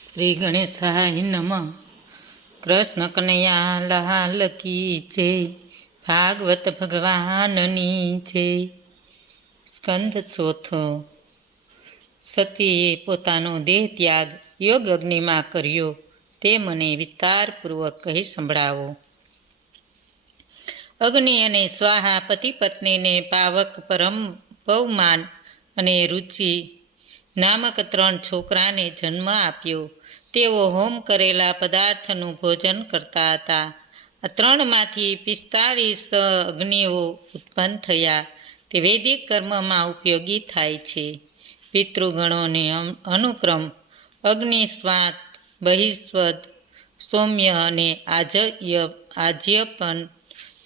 શ્રી ગણેશાય નમઃ. કૃષ્ણ કનૈયા લાલ કી જય. ભાગવત ભગવાનની જય. સ્કંદ ચોથો. સતીએ પોતાનો દેહ ત્યાગ યોગ અગ્નિમાં કર્યો તે મને વિસ્તારપૂર્વક કહી સંભળાવો. અગ્નિ અને સ્વાહા પતિ પત્નીને પાવક પરમ પવમાન અને રુચિ નામક 3 છોકરાને જન્મ આપ્યો. તેઓ હોમ કરેલા પદાર્થનું ભોજન કરતા હતા. આ 3માંથી 45 અગ્નિઓ ઉત્પન્ન થયા. તે વૈદિક કર્મમાં ઉપયોગી થાય છે. પિતૃગણોને અનુક્રમ અગ્નિસ્વાત, બહિસ્વદ, સૌમ્ય અને આજ્યપન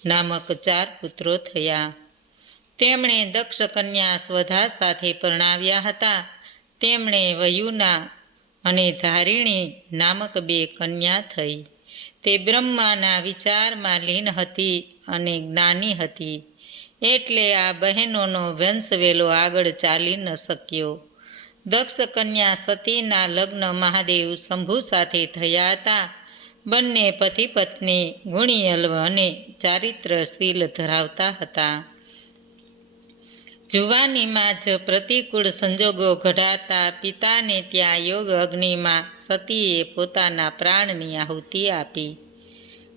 નામક 4 પુત્રો થયા. તેમણે દક્ષ કન્યા સ્વધા સાથે પરણાવ્યા હતા. તેમણે વયુના અને ધારિણી નામક 2 કન્યા થઈ. તે બ્રહ્માના વિચારમાં લીન હતી અને જ્ઞાની હતી. એટલે આ બહેનોનો વંશવેલો આગળ ચાલી ન શક્યો. દક્ષ કન્યા સતીના લગ્ન મહાદેવ શંભુ સાથે થયા હતા. બંને પતિ પત્ની ગુણિયલ અને ચારિત્રશીલ ધરાવતા હતા. જુવાનીમાં જ પ્રતિકૂળ સંજોગો ઘડાતા પિતાને ત્યાં યોગ અગ્નિમાં સતીએ પોતાના પ્રાણની આહુતિ આપી.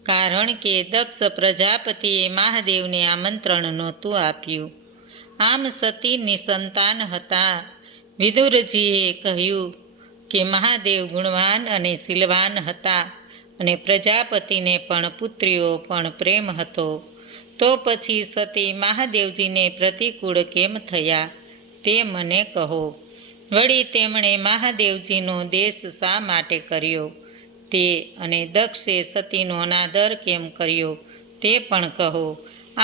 કારણ કે દક્ષ પ્રજાપતિએ મહાદેવને આમંત્રણ નહોતું આપ્યું. આમ સતી નિસંતાન હતા. વિદુરજીએ કહ્યું કે મહાદેવ ગુણવાન અને શીલવાન હતા અને પ્રજાપતિને પણ પુત્રીઓ પણ પ્રેમ હતો. તો પછી સતી મહાદેવજીને પ્રતિકૂળ કેમ થયા તે મને કહો. વળી તેમણે મહાદેવજીનો દેશ શા માટે કર્યો તે અને દક્ષે સતીનો અનાદર કેમ કર્યો તે પણ કહો.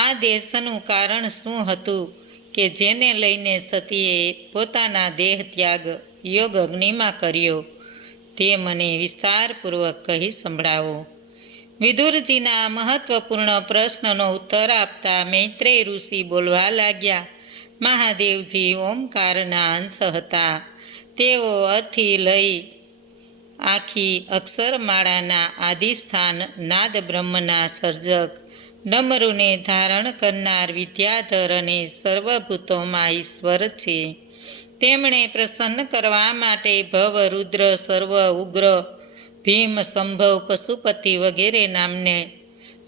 આ દેશનું કારણ શું હતું કે જેને લઈને સતીએ પોતાના દેહ ત્યાગ યોગ અગ્નિમાં કર્યો તે મને વિસ્તારપૂર્વક કહી સંભળાવો. વિદુરજીના મહત્વપૂર્ણ પ્રશ્નનો ઉત્તર આપતા મૈત્રેય ઋષિ બોલવા લાગ્યા. મહાદેવજી ઓમકારના અંશ હતા. તેઓ અથી લઈ આખી અક્ષરમાળાના આદિસ્થાન નાદ બ્રહ્મના સર્જક, ડમરુને ધારણ કરનાર વિદ્યાધર અને સર્વભૂતોમાં ઈશ્વર છે. તેમણે પ્રસન્ન કરવા માટે ભવ, રુદ્ર, સર્વ, ઉગ્ર, ભીમ, સંભવ, પશુપતિ વગેરે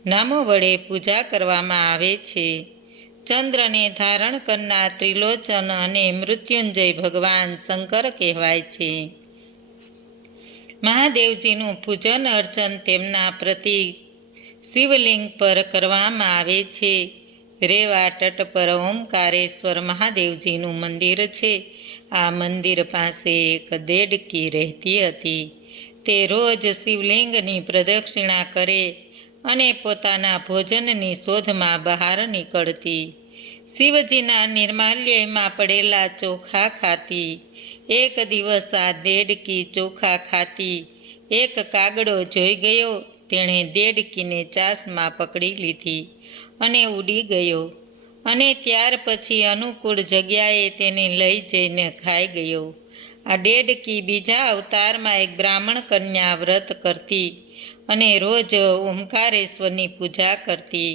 નામો વડે પૂજા કરવામાં આવે છે. ચંદ્રને ધારણ કરનાર ત્રિલોચન અને મૃત્યુંજય ભગવાન શંકર કહેવાય છે. મહાદેવજીનું પૂજન અર્ચન તેમના પ્રતીક શિવલિંગ પર કરવામાં આવે છે. રેવા તટ પર ઓમકારેશ્વર મહાદેવજીનું મંદિર છે. આ મંદિર પાસે એક દેડકી રહેતી હતી. તે રોજ શિવલિંગની પ્રદક્ષિણા કરે અને પોતાના ભોજનની શોધમાં બહાર નીકળતી. શિવજીના નિર્માલ્યમાં પડેલા ચોખા ખાતી. એક દિવસ આ દેડકી ચોખા ખાતી એક કાગડો જોઈ ગયો. તેણે દેડકીને ચાસમાં પકડી લીધી અને ઉડી ગયો અને ત્યાર પછી અનુકૂળ જગ્યાએ તેને લઈ જઈને ખાઈ ગયો. આ દેડકી બીજા અવતારમાં એક બ્રાહ્મણ કન્યા વ્રત કરતી અને રોજ ઓમકારેશ્વરની પૂજા કરતી.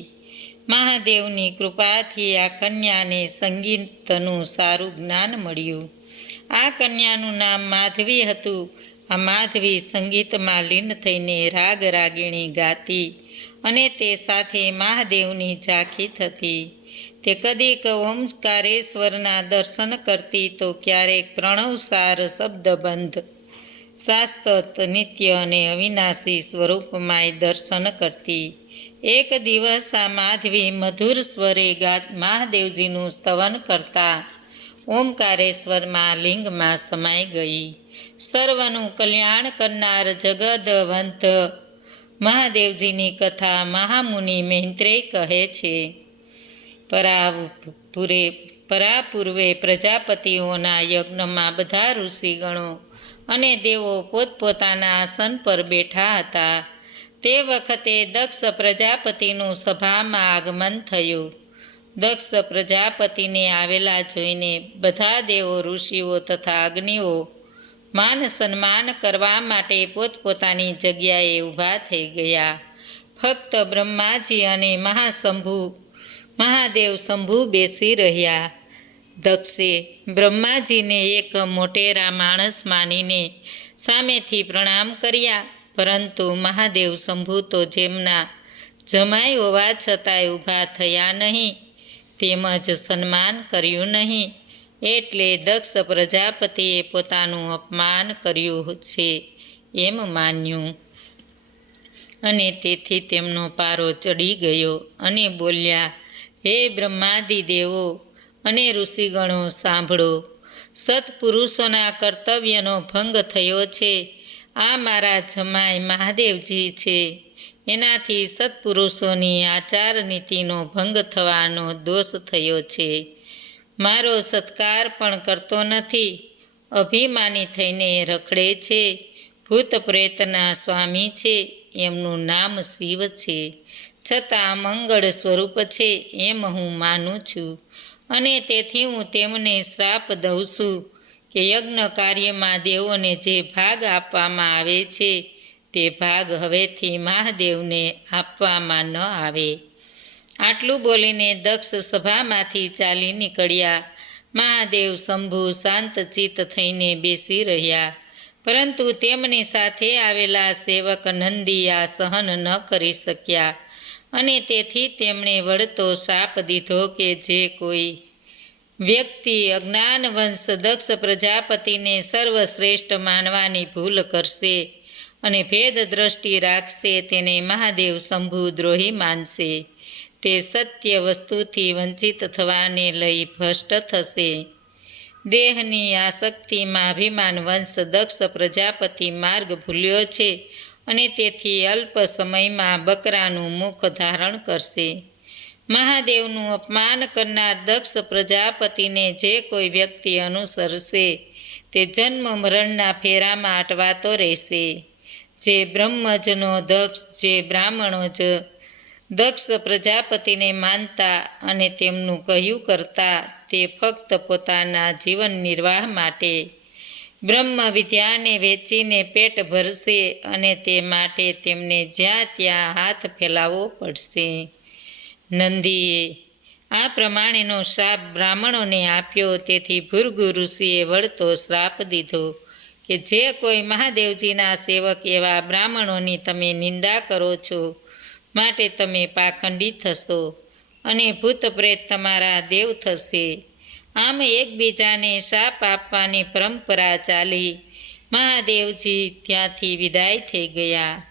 મહાદેવની કૃપાથી આ કન્યાને સંગીતનું સારું જ્ઞાન મળ્યું. આ કન્યાનું નામ માધવી હતું. આ માધવી સંગીતમાં લીન થઈને રાગ રાગિણી ગાતી અને તે સાથે મહાદેવની ઝાંખી થતી. તે કદીક ઓમકારેશ્વરના દર્શન કરતી તો ક્યારેક પ્રણવસાર શબ્દબંધ શાશ્વત નિત્ય અને અવિનાશી સ્વરૂપમાંય દર્શન કરતી. એક દિવસ આ માધવી મધુર સ્વરે મહાદેવજીનું સ્તવન કરતા ઓમકારેશ્વરમાં લિંગમાં સમાઈ ગઈ. સર્વનું કલ્યાણ કરનાર જગદવંત મહાદેવજીની કથા મહામુનિ મૈત્રેય કહે છે. પરાપૂર્વે પ્રજાપતિઓના યજ્ઞમાં બધા ઋષિગણો અને દેવો પોતપોતાના આસન પર બેઠા હતા. તે વખતે દક્ષ પ્રજાપતિનું સભામાં આગમન થયું. દક્ષ પ્રજાપતિને આવેલા જોઈને બધા દેવો, ઋષિઓ તથા અગ્નિઓ માન સન્માન કરવા માટે પોતપોતાની જગ્યાએ ઊભા થઈ ગયા. ફક્ત બ્રહ્માજી અને મહાદેવ શંભુ બેસી રહ્યા. દક્ષે બ્રહ્માજીને એક મોટેરા માણસ માનીને સામેથી પ્રણામ કર્યા, પરંતુ મહાદેવ શંભુ તો જેમના જમાઈ હોવા છતાંય ઊભા થયા નહીં, તેમજ સન્માન કર્યું નહીં. એટલે દક્ષ પ્રજાપતિએ પોતાનું અપમાન કર્યું છે એમ માન્યું, અને તેથી તેમનો પારો ચડી ગયો અને બોલ્યા, હે બ્રહ્માદિ દેવો અને ઋષિગણો, સાંભળો. સત્પુરુષોના કર્તવ્યનો ભંગ થયો છે. આ મારા જમાઈ મહાદેવજી છે. એનાથી સત્પુરુષોની આચાર નીતિનો ભંગ થવાનો દોષ થયો છે. મારો સત્કાર પણ કરતો નથી, અભિમાની થઈને રખડે છે. ભૂત પ્રેતના સ્વામી છે. એમનું નામ શિવ છે, છતાં મંગળ સ્વરૂપ છે એમ હું માનું છું, અને તેથી હું તેમને શ્રાપ દઉં છું કે યજ્ઞ કાર્યમાં દેવોને જે ભાગ આપવામાં આવે છે તે ભાગ હવેથી મહાદેવને આપવામાં ન આવે. આટલું બોલીને દક્ષ સભામાંથી ચાલી નીકળ્યા. મહાદેવ શંભુ શાંતચિત્ત થઈને બેસી રહ્યા, પરંતુ તેમની સાથે આવેલા સેવક નંદી આ સહન ન કરી શક્યા, અને તેથી તેમણે વળતો શાપ દીધો કે જે કોઈ વ્યક્તિ અજ્ઞાનવંશ દક્ષ પ્રજાપતિને સર્વશ્રેષ્ઠ માનવાની ભૂલ કરશે અને ભેદ દ્રષ્ટિ રાખશે તેને મહાદેવ શંભુ દ્રોહી માનશે. તે સત્ય વસ્તુથી વંચિત થવાને લઈ ભ્રષ્ટ થશે. દેહની આસક્તિમાં અભિમાન વંશ દક્ષ પ્રજાપતિ માર્ગ ભૂલ્યો છે, અને તેથી અલ્પ સમયમાં બકરાનું મુખ ધારણ કરશે. મહાદેવનું અપમાન કરનાર દક્ષ પ્રજાપતિને જે કોઈ વ્યક્તિ અનુસરશે તે જન્મ મરણના ફેરામાં અટવાતો રહેશે. જે બ્રાહ્મણો જ દક્ષ પ્રજાપતિને માનતા અને તેમનું કહ્યું કરતા, તે ફક્ત પોતાના જીવન નિર્વાહ માટે બ્રહ્મ વિદ્યાને વેચીને પેટ ભરશે, અને તે માટે તેમને જ્યાં ત્યાં હાથ ફેલાવવો પડશે. નંદીએ આ પ્રમાણેનો શ્રાપ બ્રાહ્મણોને આપ્યો. તેથી ભૃગુ ઋષિએ વળતો શ્રાપ દીધો કે જે કોઈ મહાદેવજીના સેવક એવા બ્રાહ્મણોની તમે નિંદા કરો છો, માટે તમે પાખંડી થશો, અને ભૂત પ્રેત તમારા દેવ થશે. આમ એકબીજાને શાપ આપવાની પરંપરા ચાલી. મહાદેવજી ત્યાંથી વિદાય થઈ ગયા.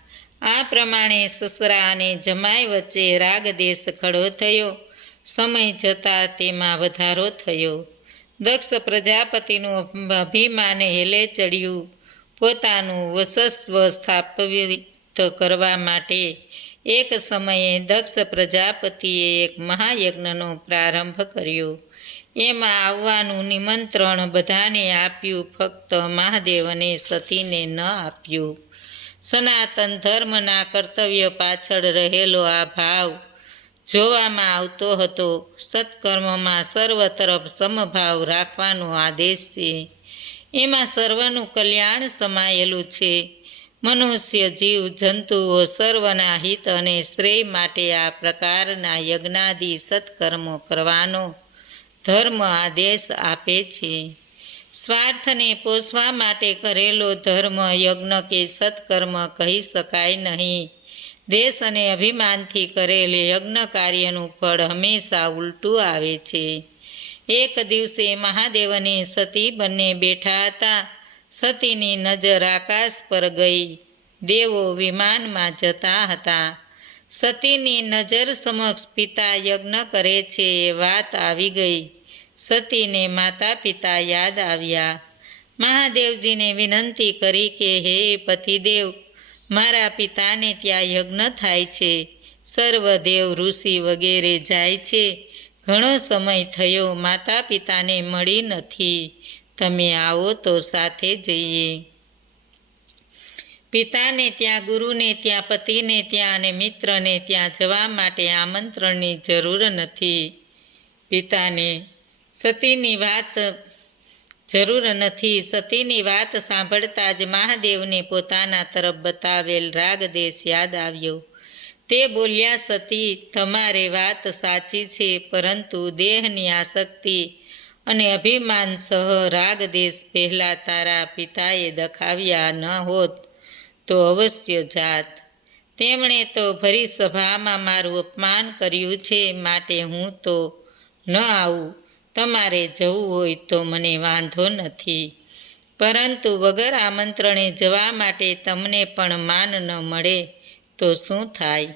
આ પ્રમાણે સસરા અને જમાઈ વચ્ચે રાગદેશ ખડો થયો. સમય જતાં તેમાં વધારો થયો. દક્ષ પ્રજાપતિનું અભિમાન હેલે ચડ્યું. પોતાનું વસસ્વ સ્થાપિત કરવા માટે એક સમયે દક્ષ પ્રજાપતિએ એક મહાયજ્ઞનો પ્રારંભ કર્યો. એમાં આવવાનું નિમંત્રણ બધાને આપ્યું, ફક્ત મહાદેવ અને સતીને ન આપ્યું. સનાતન ધર્મના કર્તવ્ય પાછળ રહેલો આ ભાવ જોવામાં આવતો હતો. સત્કર્મમાં સર્વ તરફ સમભાવ રાખવાનો આદેશ છે. એમાં સર્વનું કલ્યાણ સમાયેલું છે. મનુષ્ય જીવ જંતુઓ સર્વના હિત અને શ્રેય માટે આ પ્રકારના યજ્ઞાદિ સત્કર્મો કરવાનો ધર્મ આદેશ આપે છે. સ્વાર્થને પોષવા માટે કરેલો ધર્મ યજ્ઞ કે સત્કર્મ કહી શકાય નહીં. દેશ અને અભિમાનથી કરેલ યજ્ઞ કાર્યનું ફળ હંમેશા ઉલટું આવે છે. એક દિવસે મહાદેવ અને સતી બંને બેઠા હતા. સતીની નજર આકાશ પર ગઈ. દેવો વિમાનમાં જતા હતા. સતીની નજર સમક્ષ પિતા યજ્ઞ કરે છે એ વાત આવી ગઈ. સતીને માતા પિતા યાદ આવ્યા. મહાદેવજીને વિનંતી કરી કે હે પતિદેવ, મારા પિતાને ત્યાં યજ્ઞ થાય છે. સર્વદેવ ઋષિ વગેરે જાય છે. ઘણો સમય થયો, માતા પિતાને મળી નથી. તમે આવો તો સાથે જઈએ. પિતાને ત્યાં, ગુરુને ત્યાં, પતિને ત્યાં અને મિત્રને ત્યાં જવા માટે આમંત્રણની જરૂર નથી. પિતાને સતીની વાત જરૂર નથી. સતીની વાત સાંભળતા જ મહાદેવને પોતાના તરફ બતાવેલ રાગદેશ યાદ આવ્યો. તે બોલ્યા, સતી, તમારી વાત સાચી છે, પરંતુ દેહની આસક્તિ અને અભિમાન સહ રાગદેશ પહેલાં તારા પિતાએ દખાવ્યા ન હોત તો અવશ્ય જાત. તેમણે તો ભરી સભામાં મારું અપમાન કર્યું છે, માટે હું તો ન આવું. તમારે જવું હોય તો મને વાંધો નથી, પરંતુ વગર આમંત્રણે જવા માટે તમને પણ માન ન મળે તો શું થાય?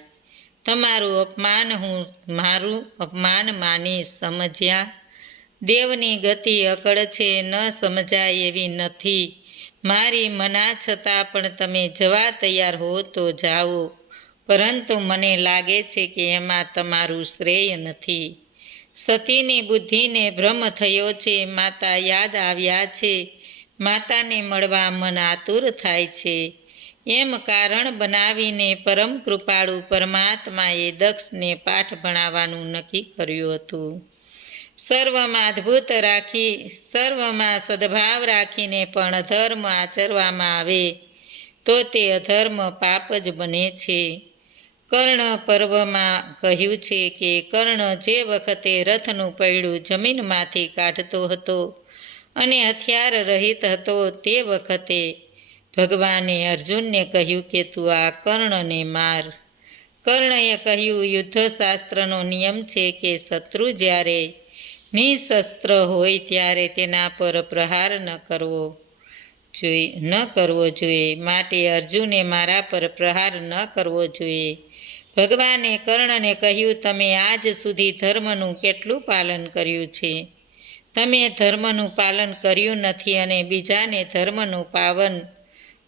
તમારું અપમાન હું મારું અપમાન માનીશ, સમજ્યા? દેવની ગતિ અકળ છે, ન સમજાય એવી નથી. મારી મના છતાં પણ તમે જવા તૈયાર હો તો જાઓ, પરંતુ મને લાગે છે કે એમાં તમારું શ્રેય નથી. સતીની બુદ્ધિને ભ્રમ થયો છે. માતા યાદ આવ્યા છે. માતાને મળવા મન આતુર થાય છે. એમ કારણ બનાવીને પરમ કૃપાળુ પરમાત્માએ દક્ષને પાઠ ભણાવવાનું નક્કી કર્યું હતું. સર્વમાં અદ્ભુત રાખી, સર્વમાં સદભાવ રાખીને પણ અધર્મ આચરવામાં આવે તો તે અધર્મ પાપ જ બને છે. કર્ણ પર્વમાં કહ્યું છે કે કર્ણ જે વખતે રથનું પૈડું જમીનમાંથી કાઢતો હતો અને હથિયાર રહિત હતો, તે વખતે ભગવાને અર્જુનને કહ્યું કે તું આ કર્ણને માર. કર્ણએ કહ્યું, યુદ્ધશાસ્ત્રનો નિયમ છે કે શત્રુ જ્યારે નિશસ્ત્ર હોય ત્યારે તેના પર પ્રહાર ન કરવો જોઈએ. માટે અર્જુને મારા પર પ્રહાર ન કરવો જોઈએ. ભગવાને કર્ણને કહ્યું, તમે આજ સુધી ધર્મનું કેટલું પાલન કર્યું છે? તમે ધર્મનું પાલન કર્યું નથી અને બીજાને ધર્મનું પાલન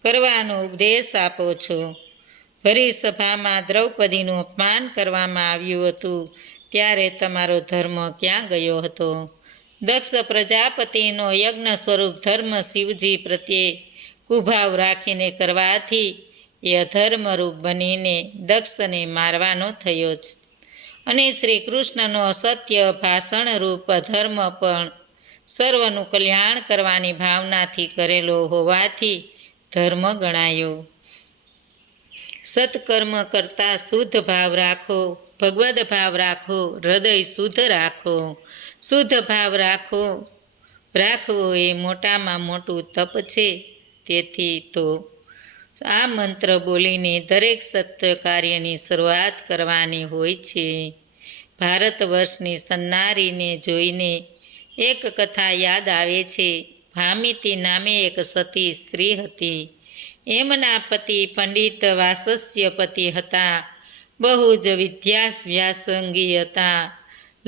કરવાનો ઉપદેશ આપો છો. ભરી સભામાં દ્રૌપદીનું અપમાન કરવામાં આવ્યું હતું, ત્યારે તમારો ધર્મ ક્યાં ગયો હતો? દક્ષ પ્રજાપતિનો યજ્ઞ સ્વરૂપ ધર્મ શિવજી પ્રત્યે કુભાવ રાખીને કરવાથી એ અધર્મરૂપ બનીને દક્ષને મારવાનો થયો જ. અને શ્રી કૃષ્ણનો અસત્ય ભાષણરૂપ અધર્મ પણ સર્વનું કલ્યાણ કરવાની ભાવનાથી કરેલો હોવાથી ધર્મ ગણાયો. સત્કર્મ કરતા શુદ્ધ ભાવ રાખો, ભગવદ ભાવ રાખો, હૃદય શુદ્ધ રાખો. શુદ્ધ ભાવ રાખવો એ મોટામાં મોટું તપ છે. તેથી તો આ મંત્ર બોલીને દરેક સત્ય કાર્યની શરૂઆત કરવાની હોય છે. ભારત વર્ષની સન્નારીને જોઈને એક કથા યાદ આવે છે. ભામિતી નામે એક સતી સ્ત્રી હતી. એમના પતિ પંડિત વાસસ્યપતિ હતા. બહુ જ વિદ્યાવ્યાસંગી હતા.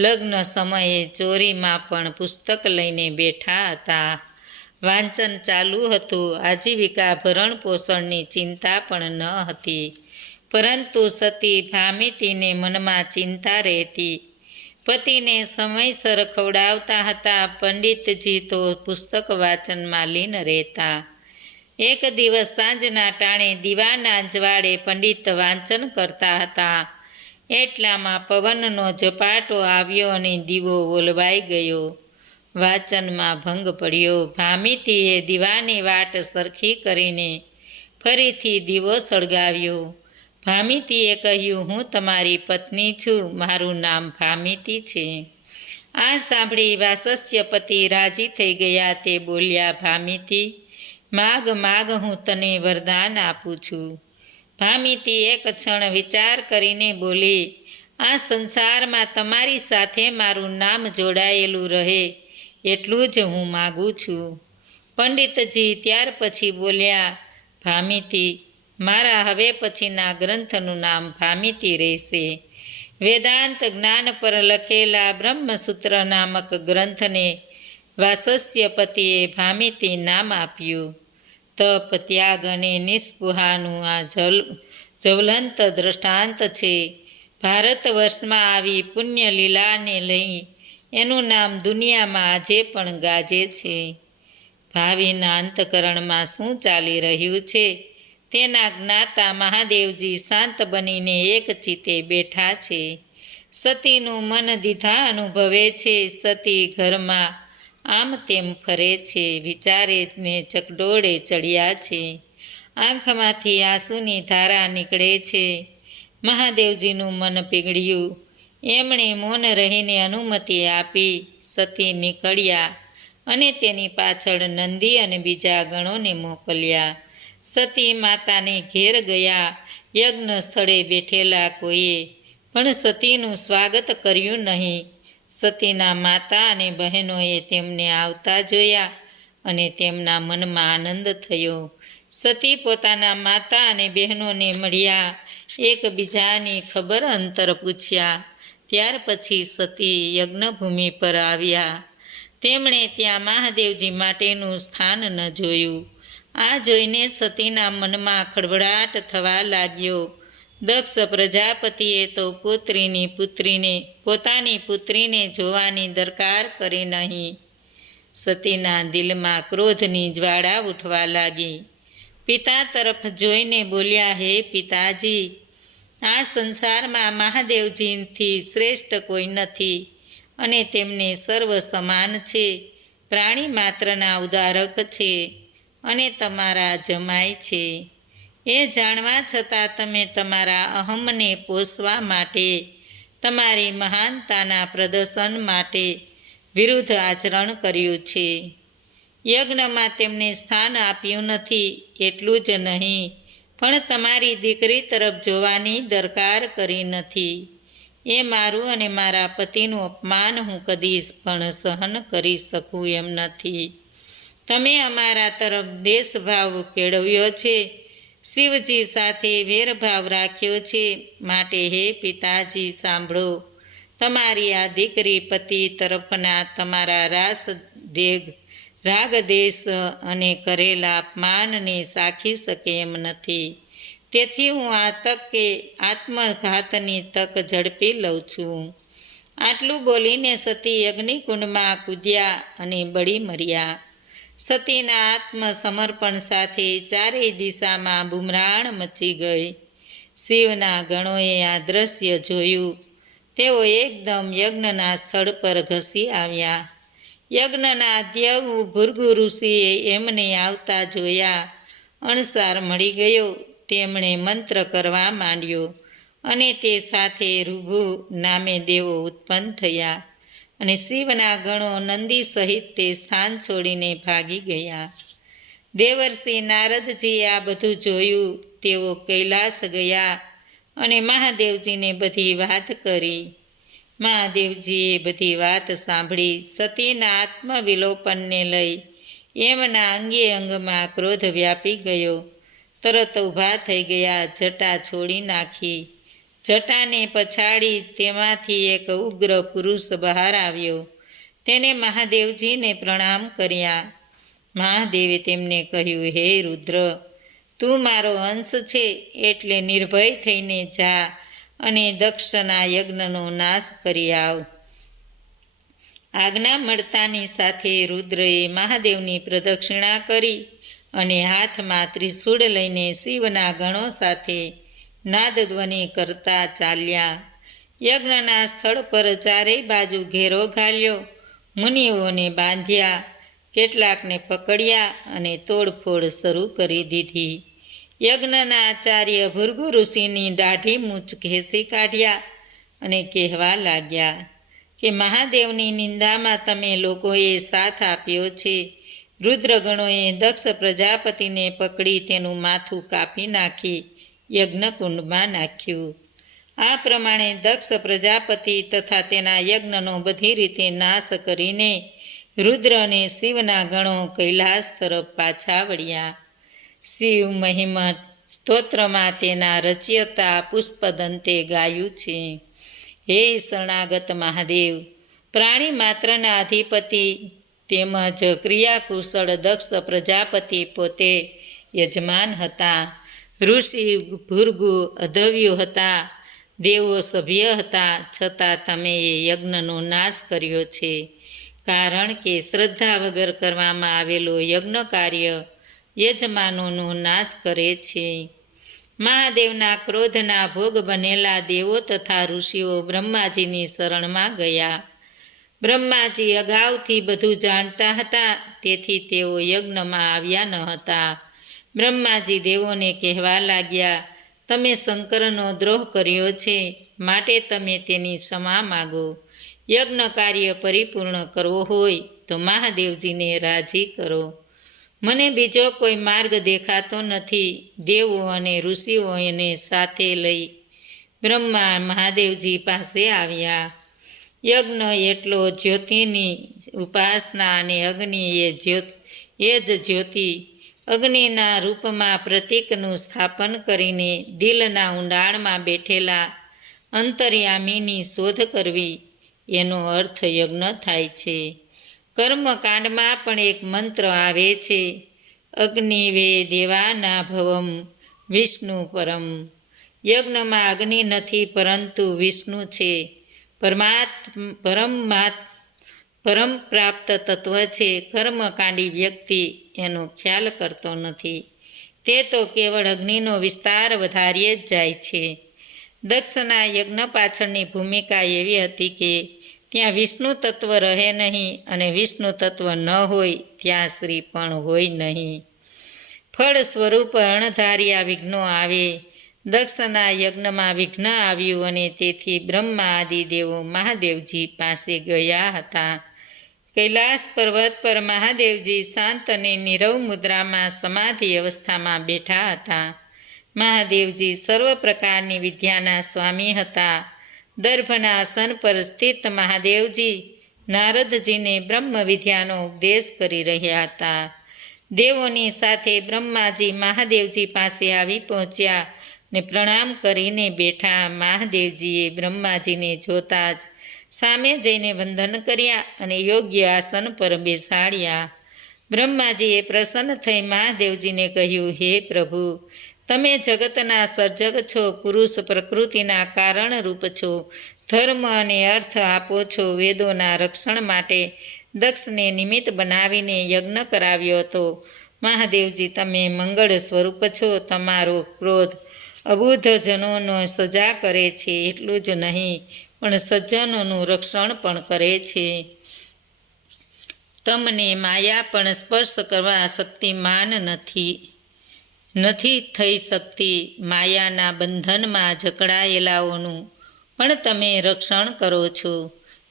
લગ્ન સમયે ચોરીમાં પણ પુસ્તક લઈને બેઠા હતા. વાંચન ચાલુ હતું. આજીવિકા ભરણ પોષણની ચિંતા પણ ન હતી. પરંતુ સતી ભામિતીને મનમાં ચિંતા રહેતી. પતિને સમયસર ખવડાવતા હતા. પંડિતજી તો પુસ્તક વાંચનમાં લીન રહેતા. એક દિવસ સાંજના ટાણે દીવાના અજવાળે પંડિત વાંચન કરતા હતા. એટલામાં પવનનો ઝપાટો આવ્યો અને દીવો ઓલવાઈ ગયો. વાંચનમાં ભંગ પડ્યો. ભામિતીએ દીવાની વાટ સરખી કરીને ફરીથી દીવો સળગાવ્યો. ભામિતીએ કહ્યું, હું તમારી પત્ની છું. મારું નામ ભામિતી છે. આ સાંભળી વાસસ્યપતિ રાજી થઈ ગયા. તે બોલ્યા, ભામિતી, માગ, હું તને વરદાન આપું છું. ભામિતી એક ક્ષણ વિચાર કરીને બોલી, આ સંસારમાં તમારી સાથે મારું નામ જોડાયેલું રહે એટલું જ હું માગું છું. પંડિતજી ત્યાર પછી બોલ્યા, ભામિતી, મારા હવે પછીના ગ્રંથનું નામ ભામિતી રહેશે. વેદાંત જ્ઞાન પર લખેલા બ્રહ્મસૂત્ર નામક ગ્રંથને વાસસ્યપતિએ ભામિતી નામ આપ્યું. તપ, ત્યાગ અને નિસ્પૃહાનું આ જ્વલંત દ્રષ્ટાંત છે. ભારત વર્ષમાં આવી પુણ્ય લીલાને લઈ એનું નામ દુનિયામાં આજે પણ ગાજે છે. ભાવિના અંતકરણમાં શું ચાલી રહ્યું છે તેના જ્ઞાતા મહાદેવજી શાંત બનીને એક ચિત્તે બેઠા છે. સતીનું મન દ્વિધા અનુભવે છે. સતી ઘરમાં આમ તેમ ફરે છે, વિચારેને ચકડોળે ચડ્યા છે. આંખમાંથી આંસુની ધારા નીકળે છે. મહાદેવજીનું મન પીગળ્યું. એમણે મૌન રહીને અનુમતિ આપી. સતી નીકળ્યા અને તેની પાછળ નંદી અને બીજા ગણોને મોકલ્યા. સતી માતાને ઘેર ગયા. યજ્ઞ સ્થળે બેઠેલા કોઈએ પણ સતીનું સ્વાગત કર્યું નહીં. સતીના માતા અને બહેનોએ તેમને આવતા જોયા અને તેમના મનમાં આનંદ થયો. સતી પોતાના માતા અને બહેનોને મળ્યા, એકબીજાની ખબર અંતર પૂછ્યા. ત્યાર પછી સતી યજ્ઞભૂમિ પર આવ્યા. તેમણે ત્યાં મહાદેવજી માટેનું સ્થાન ન જોયું. આ જોઈને સતીના મનમાં ખળભળાટ થવા લાગ્યો. દક્ષ પ્રજાપતિએ તો પોતાની પુત્રીને જોવાની દરકાર કરી નહીં. સતીના દિલમાં ક્રોધની જ્વાળા ઉઠવા લાગી. પિતા તરફ જોઈને બોલ્યા, હે પિતાજી, આ સંસારમાં મહાદેવજીથી શ્રેષ્ઠ કોઈ નથી અને તેમને સર્વ સમાન છે. પ્રાણી માત્રના ઉદ્ધારક છે અને તમારા જમાય છે. એ જાણવા છતાં તમે તમારા અહમને પોષવા માટે, તમારી મહાનતાના પ્રદર્શન માટે વિરુદ્ધ આચરણ કર્યું છે. યજ્ઞમાં તેમને સ્થાન આપ્યું નથી. એટલું જ નહીં, પણ તમારી દીકરી તરફ જોવાની દરકાર કરી નથી. એ મારું અને મારા પતિનું અપમાન હું કદી પણ સહન કરી શકું એમ નથી. તમે અમારા તરફ દેશભાવ કેળવ્યો છે, શિવજી સાથે વેરભાવ રાખ્યો છે. માટે હે પિતાજી, સાંભળો. તમારી આ દીકરી પતિ તરફના તમારા રાગદેશ અને કરેલા અપમાનને સાખી શકે એમ નથી. તેથી હું આ તકે આત્મઘાતની તક ઝડપી લઉં છું. આટલું બોલીને સતી અગ્નિકુંડમાં કૂદ્યા અને બળી મર્યા. સતીના આત્મસમર્પણ સાથે ચારેય દિશામાં બુમરાણ મચી ગઈ. શિવના ગણોએ આ દ્રશ્ય જોયું. તેઓ એકદમ યજ્ઞના સ્થળ પર ઘસી આવ્યા. યજ્ઞના દેવ ભૃગુ ઋષિએ એમને આવતા જોયા. અણસાર મળી ગયો. તેમણે મંત્ર કરવા માંડ્યો અને તે સાથે ઋભુ નામે દેવો ઉત્પન્ન થયા અને શિવના ગણો નંદી સહિત તે સ્થાન છોડીને ભાગી ગયા. દેવર્ષિ નારદજીએ આ બધું જોયું. તેઓ કૈલાસ ગયા અને મહાદેવજીને બધી વાત કરી. મહાદેવજીએ બધી વાત સાંભળી. સતીના આત્મવિલોપનને લઈ એમના અંગે અંગમાં ક્રોધ વ્યાપી ગયો. તરત ઊભા થઈ ગયા. જટા છોડી નાખી. જટાને પછાડી તેમાંથી એક ઉગ્ર પુરુષ બહાર આવ્યો. તેને મહાદેવજીને પ્રણામ કર્યા. મહાદેવે તેમને કહ્યું, હે રુદ્ર, તું મારો અંશ છે, એટલે નિર્ભય થઈને જા અને દક્ષના યજ્ઞનો નાશ કરી આવ. આજ્ઞા મળતાની સાથે રુદ્રએ મહાદેવની પ્રદક્ષિણા કરી અને હાથમાં ત્રિશૂળ લઈને શિવના ગણો સાથે નાદધ્વનિ કરતા ચાલ્યા. યજ્ઞના સ્થળ પર ચારેય બાજુ ઘેરો ઘાલ્યો. મુનિઓને બાંધ્યા, કેટલાકને પકડ્યા અને તોડફોડ શરૂ કરી દીધી. યજ્ઞના આચાર્ય ભૃગુ ઋષિની દાઢી મૂછ ઘેંસી કાઢ્યા અને કહેવા લાગ્યા કે મહાદેવની નિંદામાં તમે લોકોએ સાથ આપ્યો છે. રુદ્રગણોએ દક્ષ પ્રજાપતિને પકડી તેનું માથું કાપી નાખી યજ્ઞકુંડમાં નાખ્યું. આ પ્રમાણે દક્ષ પ્રજાપતિ તથા તેના યજ્ઞનો બધી રીતે નાશ કરીને રુદ્ર અને શિવના ગણો કૈલાસ તરફ પાછા વળ્યા. શિવ મહિમત સ્તોત્રમાં તેના રચયતા પુષ્પદંતે ગાયું છે. હે શરણાગત મહાદેવ, પ્રાણી માત્રના અધિપતિ તેમજ ક્રિયાકુશળ દક્ષ પ્રજાપતિ પોતે યજમાન હતા. ઋષિ ભૃગુ અધવ્યો હતા. દેવો સભ્ય હતા. છતાં તમે એ યજ્ઞનો નાશ કર્યો છે. કારણ કે શ્રદ્ધા વગર કરવામાં આવેલો યજ્ઞ કાર્ય યજમાનોનો નાશ કરે છે. મહાદેવના ક્રોધના ભોગ બનેલા દેવો તથા ઋષિઓ બ્રહ્માજીની શરણમાં ગયા. બ્રહ્માજી અગાઉથી બધું જાણતા હતા, તેથી તેઓ યજ્ઞમાં આવ્યા ન હતા. બ્રહ્માજી દેવોને કહેવા લાગ્યા, તમે શંકરનો દ્રોહ કર્યો છે, માટે તમે તેની ક્ષમા માગો. યજ્ઞ કાર્ય પરિપૂર્ણ કરવો હોય તો મહાદેવજીને રાજી કરો. મને બીજો કોઈ માર્ગ દેખાતો નથી. દેવો અને ઋષિઓ એને સાથે લઈ બ્રહ્મા મહાદેવજી પાસે આવ્યા. યજ્ઞ એટલો જ્યોતિની ઉપાસના અને અગ્નિ એ જ જ્યોતિ. અગ્નિના રૂપમાં પ્રતીકનું સ્થાપન કરીને દિલના ઊંડાણમાં બેઠેલા અંતર્યામીની શોધ કરવી, એનો અર્થ યજ્ઞ થાય છે. કર્મકાંડમાં પણ એક મંત્ર આવે છે, અગ્નિ વે દેવાના ભવમ વિષ્ણુ પરમ. યજ્ઞમાં અગ્નિ નથી, પરંતુ વિષ્ણુ છે. પરમ પ્રાપ્ત તત્વ છે. કર્મકાંડી વ્યક્તિ એનો ખ્યાલ કરતો નથી. તે તો કેવળ અગ્નિનો વિસ્તાર વધારીએ જ જાય છે. દક્ષના યજ્ઞ પાછળની ભૂમિકા એવી હતી કે ત્યાં વિષ્ણુ તત્વ રહે નહીં, અને વિષ્ણુ તત્વ ન હોય ત્યાં શ્રી પણ હોય નહીં. ફળ સ્વરૂપ અણધાર્યા વિઘ્નો આવે. દક્ષના યજ્ઞમાં વિઘ્ન આવ્યું, અને તેથી બ્રહ્મા આદિ દેવો મહાદેવજી પાસે ગયા હતા. કૈલાસ પર્વત પર મહાદેવજી શાંત અને નીરવ મુદ્રામાં સમાધિ અવસ્થામાં બેઠા હતા. મહાદેવજી સર્વ પ્રકારની વિદ્યાના સ્વામી હતા. દર્ભના આસન પર સ્થિત મહાદેવજી નારદજીને બ્રહ્મ વિદ્યાનો ઉપદેશ કરી રહ્યા હતા. દેવોની સાથે બ્રહ્માજી મહાદેવજી પાસે આવી પહોંચ્યા ને પ્રણામ કરીને બેઠા. મહાદેવજીએ બ્રહ્માજીને જોતા જ સામે જઈને વંદન કર્યા અને યોગ્ય આસન પર બેસાડ્યા. બ્રહ્માજીએ પ્રસન્ન થઈ મહાદેવજીને કહ્યું, હે પ્રભુ, તમે જગતના સર્જક છો, પુરુષ પ્રકૃતિના કારણરૂપ છો, ધર્મ અને અર્થ આપો છો. વેદોના રક્ષણ માટે દક્ષને નિમિત્ત બનાવીને યજ્ઞ કરાવ્યો હતો. મહાદેવજી, તમે મંગળ સ્વરૂપ છો. તમારો ક્રોધ અબુદ્ધજનોનો સજા કરે છે. એટલું જ નહીં, પણ સજ્જનોનું રક્ષણ પણ કરે છે. તમને માયા પણ સ્પર્શ કરવા શક્તિમાન નથી થઈ શકતી. માયાના બંધનમાં જકડાયેલાઓનું પણ તમે રક્ષણ કરો છો.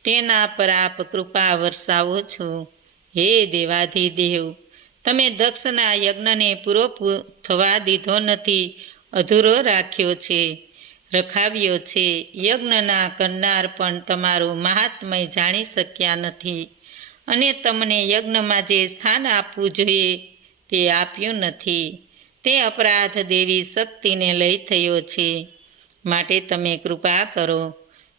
તેના પર આપ કૃપા વરસાવો છો. હે દેવાધિદેવ, તમે દક્ષના યજ્ઞને પૂરો થવા દીધો નથી, અધૂરો રખાવ્યો છે. યજ્ઞના કરનાર પણ તમારું મહાત્મય જાણી શક્યા નથી, અને તમને યજ્ઞમાં જે સ્થાન આપવું જોઈએ તે આપ્યું નથી. તે અપરાધ દેવી શક્તિને લઈ થયો છે, માટે તમે કૃપા કરો.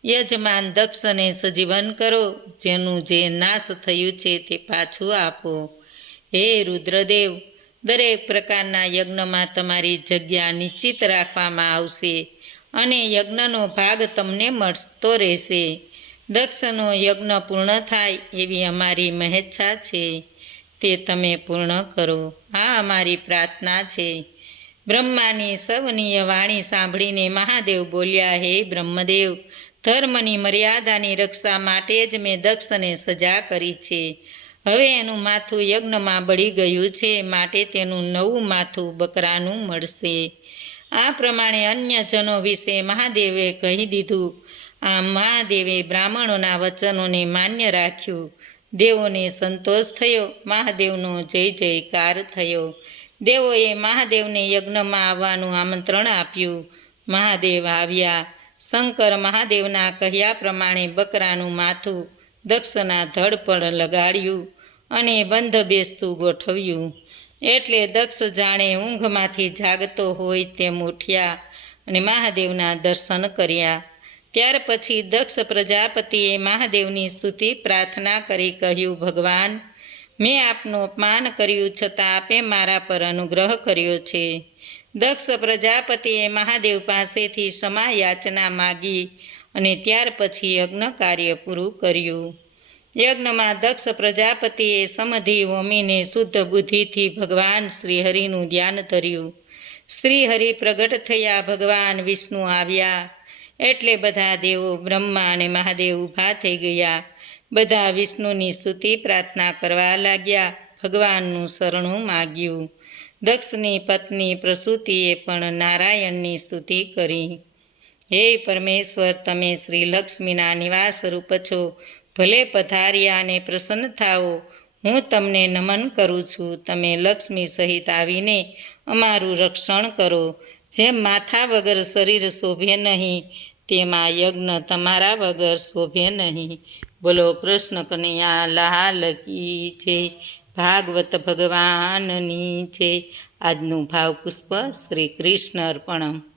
યજમાન દક્ષને સજીવન કરો. જેનું જે નાશ થયું છે તે પાછું આપો. હે રુદ્રદેવ, દરેક પ્રકારના યજ્ઞમાં તમારી જગ્યા નિશ્ચિત રાખવામાં આવશે, અને યજ્ઞનો ભાગ તમને મળતો રહેશે. દક્ષનો યજ્ઞ પૂર્ણ થાય એવી અમારી મહેચ્છા છે, તે તમે પૂર્ણ કરો. આ અમારી પ્રાર્થના છે. બ્રહ્માની સવનીય વાણી સાંભળીને મહાદેવ બોલ્યા, હે બ્રહ્મદેવ, ધર્મની મર્યાદાની રક્ષા માટે જ મેં દક્ષને સજા કરી છે. હવે એનું માથું યજ્ઞમાં બળી ગયું છે, માટે તેનું નવું માથું બકરાનું મળશે. આ પ્રમાણે અન્ય જનો વિશે મહાદેવે કહી દીધું. આમ મહાદેવે બ્રાહ્મણોના વચનોને માન્ય રાખ્યું. દેવોને સંતોષ થયો. મહાદેવનો જય જયકાર થયો. દેવોએ મહાદેવને યજ્ઞમાં આવવાનું આમંત્રણ આપ્યું. મહાદેવ આવ્યા. શંકર મહાદેવના કહ્યા પ્રમાણે બકરાનું માથું દક્ષના ધડ પર લગાડ્યું અને બંધ બેસતું ગોઠવ્યું. એટલે દક્ષ જાણે ઊંઘમાંથી જાગતો હોય તેમ ઉઠ્યા અને મહાદેવના દર્શન કર્યા. ત્યાર પછી દક્ષ પ્રજાપતિએ મહાદેવની સ્તુતિ પ્રાર્થના કરી કહ્યું, ભગવાન, મેં આપનું અપમાન કર્યું, છતાં આપે મારા પર અનુગ્રહ કર્યો છે. દક્ષ પ્રજાપતિએ મહાદેવ પાસેથી ક્ષમા યાચના માગી અને ત્યાર પછી યજ્ઞ કાર્ય પૂરું કર્યું. યજ્ઞમાં દક્ષ પ્રજાપતિએ સમધિ હોમીને શુદ્ધ બુદ્ધિથી ભગવાન શ્રીહરિનું ધ્યાન ધર્યું. શ્રીહરિ પ્રગટ થયા. ભગવાન વિષ્ણુ આવ્યા. એટલે બધા દેવો બ્રહ્મા અને મહાદેવ ઊભા થઈ ગયા. બધા વિષ્ણુની સ્તુતિ પ્રાર્થના કરવા લાગ્યા. ભગવાનનું શરણું માગ્યું. દક્ષની પત્ની પ્રસૂતિએ પણ નારાયણની સ્તુતિ કરી. હે પરમેશ્વર, તમે શ્રી લક્ષ્મીના નિવાસ રૂપ છો. ભલે પધાર્યા અને પ્રસન્ન થાઓ. હું તમને નમન કરું છું. તમે લક્ષ્મી સહિત આવીને અમારું રક્ષણ કરો. જેમ માથા વગર શરીર શોભે નહીં, તેમાં યજ્ઞ તમારા વગર શોભે નહીં. બોલો કૃષ્ણ કનૈયા લાલ કી જય. ભાગવત ભગવાનની જય. આજનું ભાવ પુષ્પ શ્રી કૃષ્ણ અર્પણમ.